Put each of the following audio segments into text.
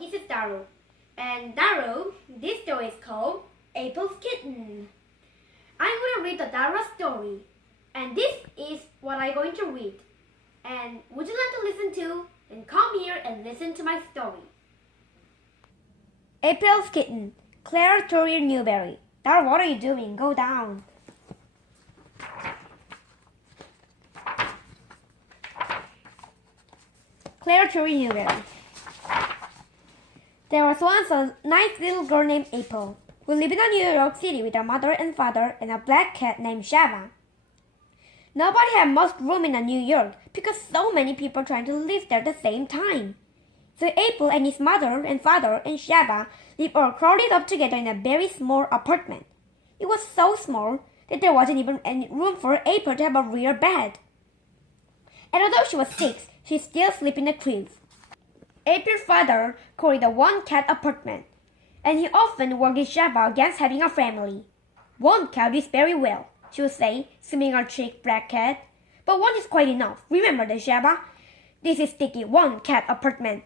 this is Daryl. And Daryl, this story is called April's Kitten. I'm going to read the Daryl story. And this is what I'm going to read. And would you like to listen to? Then come here and listen to my story. April's Kitten, Clara Tourier Newberry. Daryl, what are you doing? Go down. Clara Tourier Newberry. There was once a nice little girl named April who lived in New York City with her mother and father and a black cat named Shava. Nobody had much room in New York because so many people trying to live there at the same time. So April and his mother and father and Shava lived all crowded up together in a very small apartment. It was so small that there wasn't even any room for April to have a real bed. And although she was 6, she still slept in the crib. April's father called it a one-cat apartment, and he often warned his Shava against having a family. "One cat is very well," she would say, swimming her chick black cat. "But one is quite enough. Remember the Shava? This is Sticky one-cat apartment."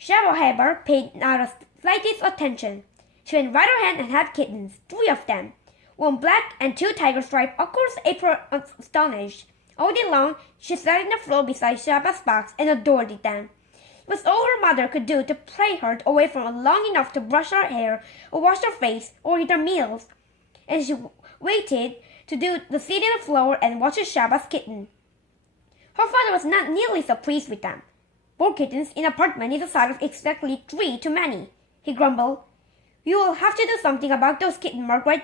Shava, however, paid not the slightest attention. She went right ahead and had kittens, 3 of them, 1 black and 2 tiger striped. Of course, April was astonished. All day long, she sat on the floor beside Shava's box and adored them. It was all her mother could do to pray her away from her long enough to brush her hair or wash her face or eat her meals. And she waited to do the sitting on the floor and watch Shava's kitten. Her father was not nearly so pleased with them. 4 kittens in an apartment is a size of exactly 3 too many, he grumbled. "You will have to do something about those kittens, Margaret,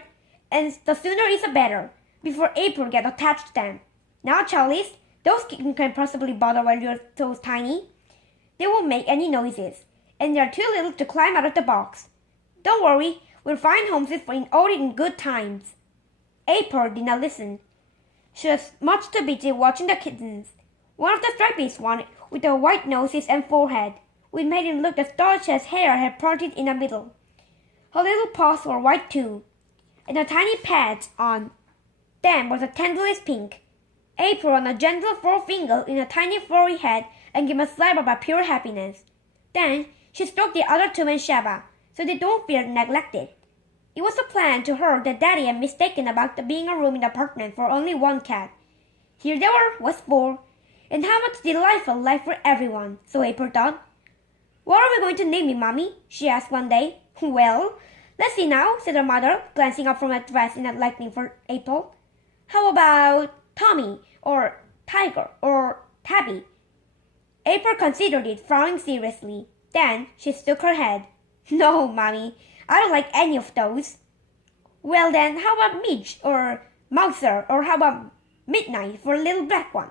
and the sooner is the better, before April gets attached to them. Now, Charlie, those kittens can't possibly bother while you're so tiny. They won't make any noises, and they're too little to climb out of the box. Don't worry, we'll find homes for all in good times." April did not listen. She was much too busy watching the kittens. One of the striped one with the white noses and forehead, which made him look as dark as hair had parted in the middle. Her little paws were white too, and the tiny pads on them was the tenderest pink. April on a gentle forefinger in a tiny furry head and gave a slap about pure happiness. Then she stroked the other 2 and Shava, so they don't feel neglected. It was a plan to her that Daddy had mistaken about there being a room in the apartment for only 1 cat. Here they was 4, and how much delightful life for everyone, so April thought. "What are we going to name him, Mommy?" she asked one day. "Well, let's see now," said her mother, glancing up from her dress in a liking for April. "How about Tommy, or Tiger, or Tabby?" April considered it, frowning seriously. Then she shook her head. "No, Mommy, I don't like any of those." "Well then, how about Midge, or Mouser, or how about Midnight for a little black one?"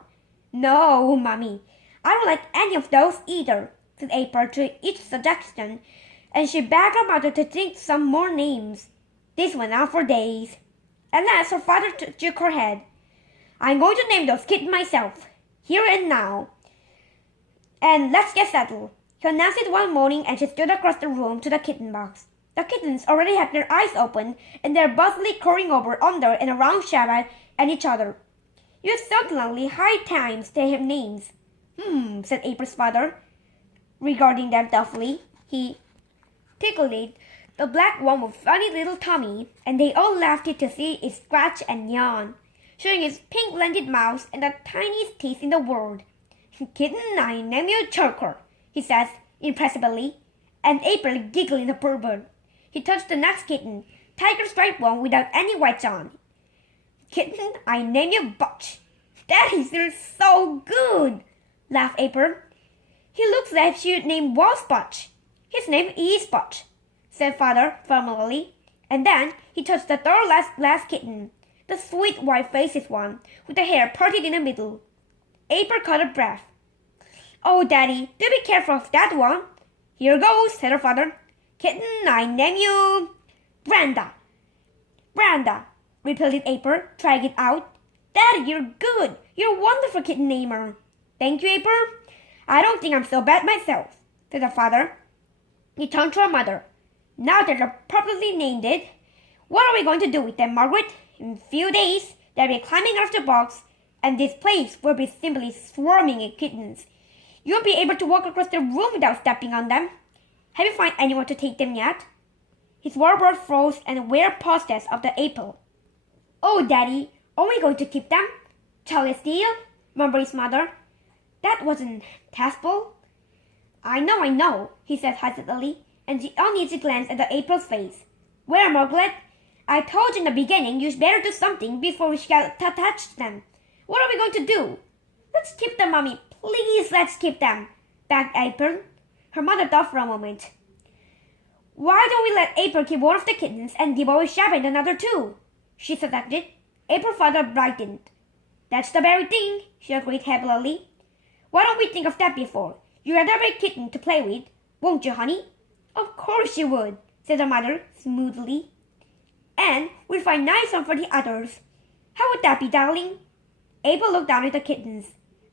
"No, Mommy, I don't like any of those either," said April to each suggestion, and she begged her mother to think some more names. This went on for days. At last her father shook her head. "I'm going to name those kittens myself, here and now. And let's get settled." He announced it one morning, and she stood across the room to the kitten box. The kittens already had their eyes open, and they're busily curling over under and around Shava and each other. "It was certainly high times they have names." Said April's father, regarding them thoughtfully. He tickled the black one with funny little tummy, and they all laughed to see it scratch and yawn, showing its pink landed mouth and the tiniest teeth in the world. "Kitten, I name you Churcher," he says impressively, and April giggled in a purr. He touched the next kitten, tiger striped one without any whites on. "Kitten, I name you Butch." "That is so good," laughed April. "He looks like she named was Butch." "His name is Butch," said father formally, and then he touched the third last kitten, the sweet white-faced one with the hair parted in the middle. April caught her breath. "Oh, Daddy, do be careful of that one." "Here goes," said her father. "Kitten, I name you Brenda." "Brenda," repeated April, trying it out. "Daddy, you're good. You're a wonderful kitten namer." "Thank you, April. I don't think I'm so bad myself," said her father. He turned to her mother. "Now that they're properly named it, what are we going to do with them, Margaret? In a few days, they'll be climbing out of the box, and this place will be simply swarming with kittens. You won't be able to walk across the room without stepping on them. Have you found anyone to take them yet? His warbird froze and were possessed of the April. Oh, Daddy, are we going to keep them? Charlie Steele, murmured his mother. That wasn't tasteful. I know, he said hesitantly, and she uneasy glanced at the April's face. Well, Margaret, I told you in the beginning you'd better do something before we shall touch them. What are we going to do? Let's keep them, Mommy. Please, let's keep them, begged April. Her mother thought for a moment. Why don't we let April keep one of the kittens and give away Shabba and another too? She suggested. April's father brightened. That's the very thing, she agreed happily. Why don't we think of that before? You'd rather have a kitten to play with, won't you, honey? Of course you would, said the mother smoothly. And we'll find nice one for the others. How would that be, darling? April looked down at the kittens,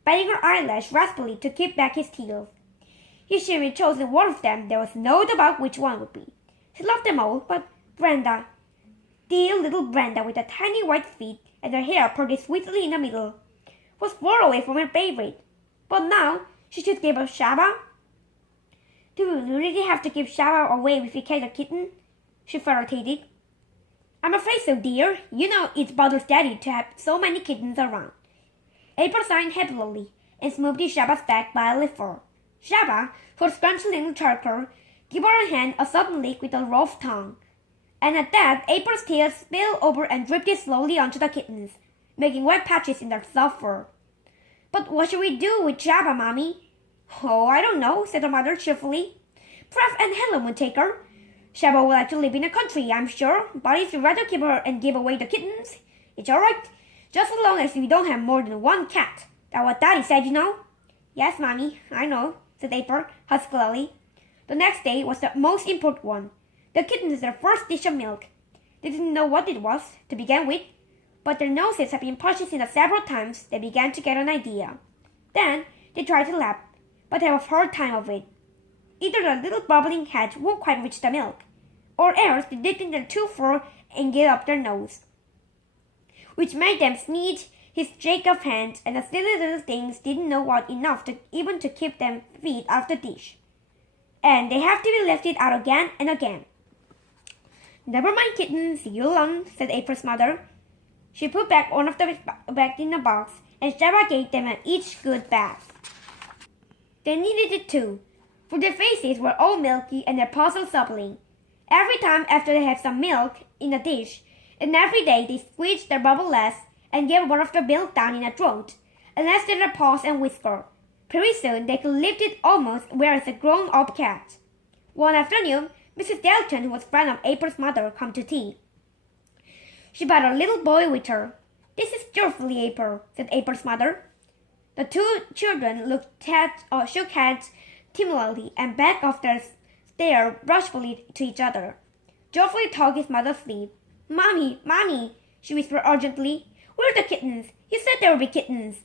biting her eyelash raspily to keep back his tears. If she had chosen one of them, there was no doubt about which one would be. She loved them all, but Brenda, dear little Brenda with the tiny white feet and her hair parted sweetly in the middle, was far away from her favorite. But now she should give up Shabba. Do we really have to give Shabba away if we catch a kitten? She irritated. I'm afraid so, dear. You know it bothers Daddy to have so many kittens around. April sighed happily and smoothed Shabba's back violently for. Shabba, her scrunchy little charcoal, gave her hand a sudden lick with a rough tongue. And at that, April's tears spilled over and dripped slowly onto the kittens, making wet patches in their soft fur. But what should we do with Shabba, Mommy? Oh, I don't know, said the mother cheerfully. Perhaps Aunt Helen would take her. Shabba will like to live in the country, I'm sure, but if you'd rather keep her and give away the kittens, it's all right, just as long as we don't have more than one cat. That's what Daddy said, you know. Yes, Mommy, I know, said April huskily. The next day was the most important one. The kittens their first dish of milk. They didn't know what it was, to begin with, but their noses had been punched in several times. They began to get an idea. Then they tried to lap, but had a hard time of it. Either the little bubbling head won't quite reach the milk, or else they dipped in their two fur and gave up their nose, which made them sneeze, his shake of hands, and the silly little things didn't know what enough to even to keep them feet out of the dish. And they have to be lifted out again and again. Never mind, kittens, you alone, said April's mother. She put back one of them back in the box, and Shabba gave them each good bath. They needed it too, for their faces were all milky and their paws all subbling. Every time after they had some milk in the dish, and every day they squeezed their bubble less and gave one of the milk down in their throat, and rested their paws and whisker. Pretty soon they could lift it almost whereas a grown-up cat. One afternoon, Mrs. Dalton, who was friend of April's mother, came to tea. She brought a little boy with her. This is Geoffrey, April, said April's mother. The two children shook hands timidly and backed off their stare bashfully to each other. Geoffrey tugged his mother's sleeve. Mommy, Mommy, she whispered urgently. Where are the kittens? You said there would be kittens.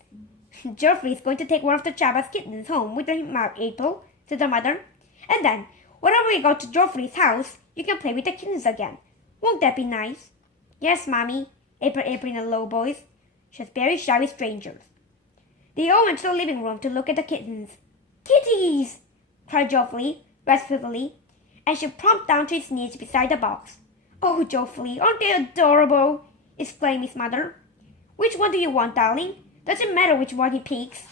Geoffrey is going to take one of the Shabba's kittens home with him, April, said the mother. And then, whenever we go to Geoffrey's house, you can play with the kittens again. Won't that be nice? Yes, Mommy, April in a low voice. She was very shy with strangers. They all went to the living room to look at the kittens. Kitties! Cried Geoffrey, restlessly, and she plumped down to his knees beside the box. Oh, Geoffrey, aren't they adorable? Exclaimed his mother. Which one do you want, darling? Does it matter which one he picks?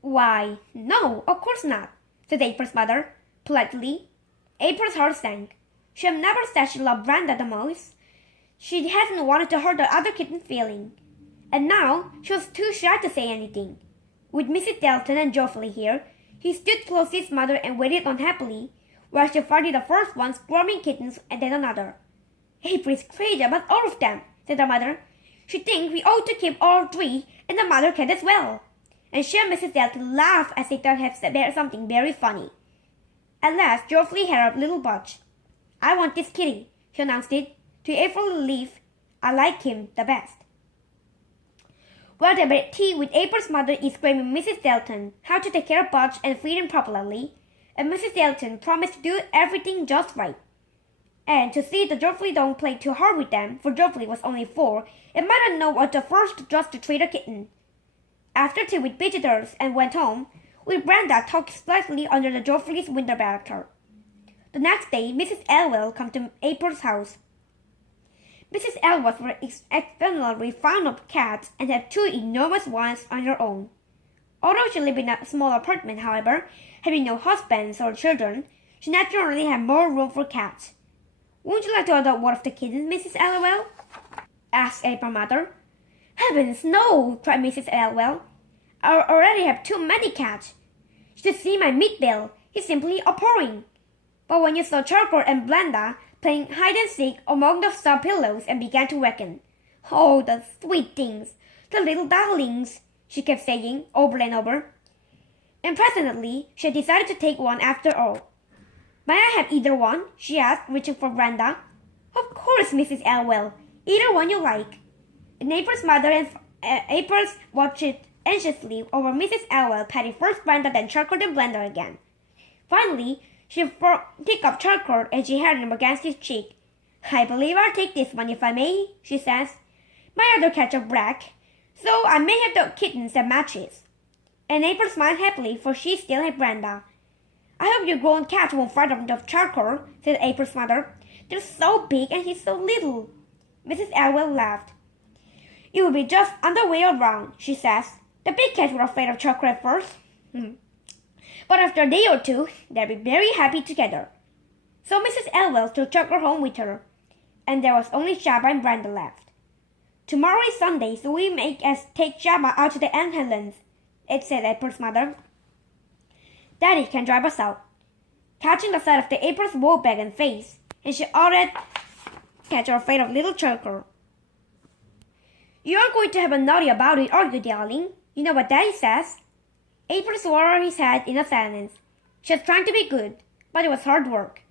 Why, no, of course not, said April's mother, politely. April's heart sank. She had never said she loved Brenda the most. She hadn't wanted to hurt the other kitten's feeling. And now she was too shy to say anything. With Mrs. Dalton and Geoffrey here, he stood close to his mother and waited unhappily, while she fondled the first one squirming kittens and then another. April is crazy about all of them, said the mother. She thinks we ought to keep all three and the mother cat as well. And she and Mrs. Dalton laughed as if they had said something very funny. At last, Geoffrey had a little butch. I want this kitty, she announced it. To April's relief, I like him the best. While they were at tea with April's mother exclaiming Mrs. Dalton how to take care of Butch and feed him properly, and Mrs. Dalton promised to do everything just right. And to see that Geoffrey don't play too hard with them, for Geoffrey was only 4, and might not know what the first just to treat a kitten. After tea with visitors and went home, with Brenda tucked slightly under the Geoffrey's window backer. The next day, Mrs. Elwell came to April's house. Mrs. Elwell was very exceptionally fond of cats and had two enormous ones on her own. Although she lived in a small apartment, however, having no husbands or children, she naturally had more room for cats. "Wouldn't you like to adopt one of the kittens, Mrs. Elwell?" asked April's mother. "Heavens, no!" cried Mrs. Elwell. "I already have too many cats. You should see my meat bill. It's simply appalling." But when you saw Charcoal and Blenda playing hide and seek among the straw pillows and began to reckon, "Oh, the sweet things, the little darlings," she kept saying over and over. And presently she had decided to take one after all. "May I have either one?" she asked, reaching for Brenda. "Of course, Mrs. Elwell. Either one you like." And April's mother and April's watched anxiously over Mrs. Elwell patting first Brenda, then Charcoal, then Blender again. Finally, she picked up Charcoal and she held him against his cheek. "I believe I'll take this one if I may," she says. "My other cats are black, so I may have the kittens that matches." And April smiled happily, for she still had Brenda. "I hope your grown cat won't frighten the Charcoal," said April's mother. "They're so big and he's so little." Mrs. Elwell laughed. "It will be just the other way around," she says. "The big cats were afraid of Charcoal at first. But after a day or two, they'll be very happy together." So Mrs. Elwell took Charcoal home with her, and there was only Shaba and Brenda left. "Tomorrow is Sunday, so we may take Shaba out to the Aunt Helen's," it said April's mother. "Daddy can drive us out." Catching the sight of the April's woe-bag and face, and she ordered catch her afraid of little Charcoal. "You aren't going to have a naughty about it, are you, darling? You know what Daddy says." April swallowed his head in a silence. She was trying to be good, but it was hard work.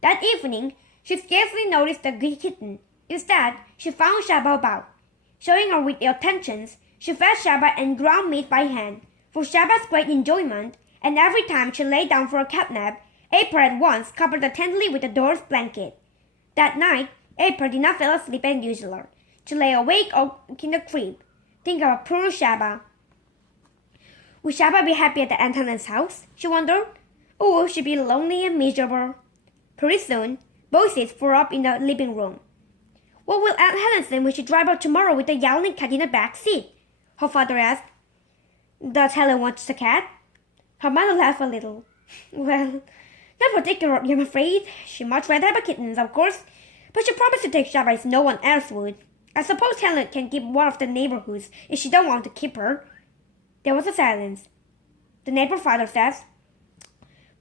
That evening, she scarcely noticed the kitten. Instead, she found Shaba about. Showing her with attentions, she fed Shaba and ground meat by hand, for Shaba's great enjoyment, and every time she lay down for a cat nap, April at once covered her tenderly with the door's blanket. That night, April did not fall asleep as usual. She lay awake in the crib, thinking of poor Shaba. Would Shaba be happy at the Aunt Helen's house, she wondered, or would she be lonely and miserable? Pretty soon, voices flew up in the living room. "What will Aunt Helen say when she drives out tomorrow with the yowling cat in the back seat?" her father asked. "Does Helen want the cat?" Her mother laughed a little. "Well, not particularly, I'm afraid. She'd much rather have a kittens, of course, but she promised to take Shaba if no one else would. I suppose Helen can keep one of the neighborhoods if she don't want to keep her." There was a silence. The neighbor father says,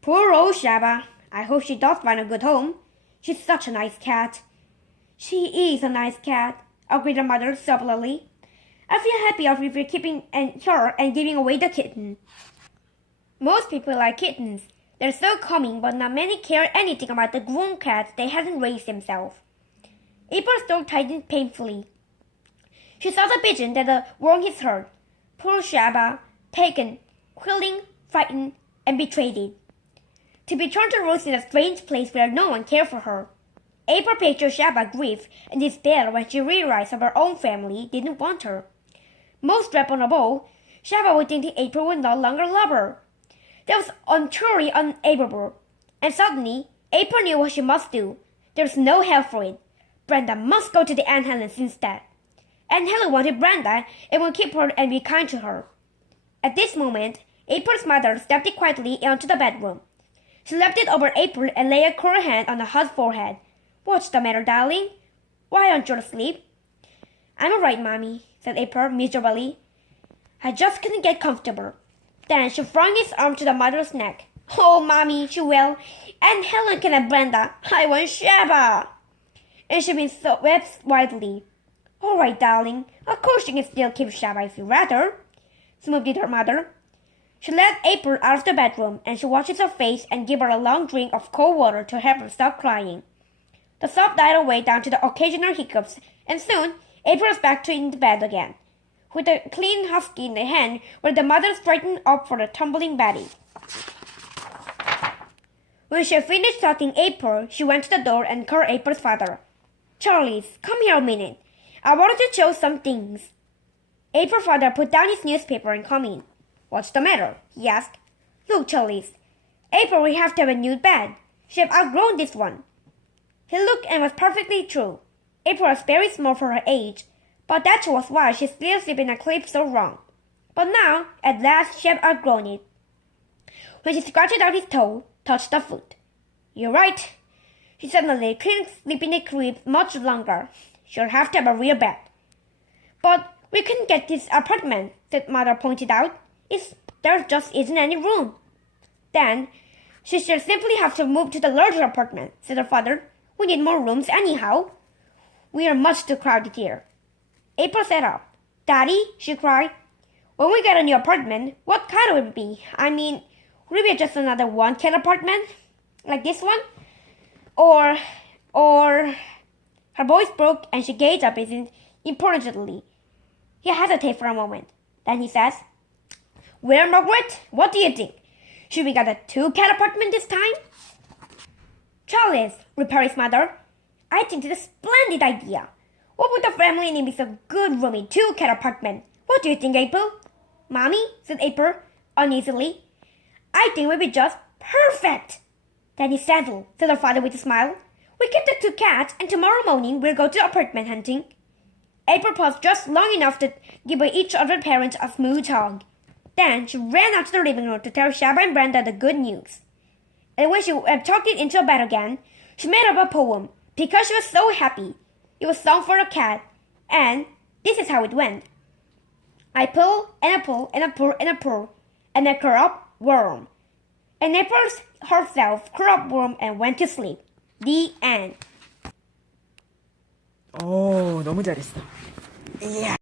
"Poor old Shaba. I hope she does find a good home. She's such a nice cat." "She is a nice cat," agreed the mother soberly. "I feel happy if you're keeping her and giving away the kitten." Most people like kittens. They're so calming, but not many care anything about the grown cat they haven't raised themselves. April's throat tightened painfully. She saw the pigeon that wrung his heart. Poor Shaba, taken, quailing, frightened, and betrayed. To be turned to roost in a strange place where no one cared for her. April pictured Shaba's grief and despair when she realized that her own family didn't want her. Most dreadful of all, Shaba would think that April would no longer love her. That was truly unable. And suddenly, April knew what she must do. There was no help for it. Brenda must go to the Aunt Helen's instead. Aunt Helen wanted Brenda and would keep her and be kind to her. At this moment, April's mother stepped quietly into the bedroom. She lifted over April and laid a cool hand on her hot forehead. "What's the matter, darling? Why aren't you asleep?" "I'm all right, Mommy," said April miserably. "I just couldn't get comfortable." Then she flung his arm to the mother's neck. "Oh, Mommy," she wailed, "Aunt Helen can have Brenda. I want Shaba." And she wept wildly. "All right, darling. Of course you can still keep Shaba if you'd rather," smoothed her mother. She led April out of the bedroom, and she washed her face and gave her a long drink of cold water to help her stop crying. The sob died away down to the occasional hiccups, and soon April was back in the bed again, with a clean husky in the hand where the mother straightened up for the tumbling Betty. When she had finished talking April, she went to the door and called April's father. "Charles, come here a minute. I wanted to show some things." April's father put down his newspaper and came in. "What's the matter?" he asked. "Look, Charles. April, we have to have a new bed. She'd outgrown this one. He looked and was perfectly true. April was very small for her age, but that was why she still slept in a crib so long. But now, at last, she had outgrown it. When she scratched out his toe, touched the foot. You're right. She suddenly couldn't sleep in a crib much longer. She'll have to have a real bed. But we couldn't get this apartment, said Mother pointed out. There just isn't any room. Then, she should simply have to move to the larger apartment, said her father. We need more rooms anyhow. We are much too crowded here. April sat up. Daddy, she cried, when we get a new apartment, what kind would it be? I mean, would it be just another one-cat apartment? Like this one? Or... Her voice broke and she gazed up at him importantly. He hesitated for a moment. Then he says, well, Margaret, what do you think? Should we get a two-cat apartment this time? Charles, replied his mother, I think it's a splendid idea. What would the family name is a good roomy two-cat apartment? What do you think, April? Mommy, said April uneasily, I think it would be just perfect. Then it's settled, said her father with a smile. We keep the two cats, and tomorrow morning we'll go to apartment hunting. April paused just long enough to give each other parents a smooth hug. Then she ran out to the living room to tell Shaba and Brenda the good news. And when she had tucked it into bed again, she made up a poem because she was so happy. It was sung for the cat, and this is how it went. I pull, and I pull, and I pull, and I pull, and I curl up worm. And April herself curled up worm and went to sleep. The end. 오, 너무 잘했어. 이야.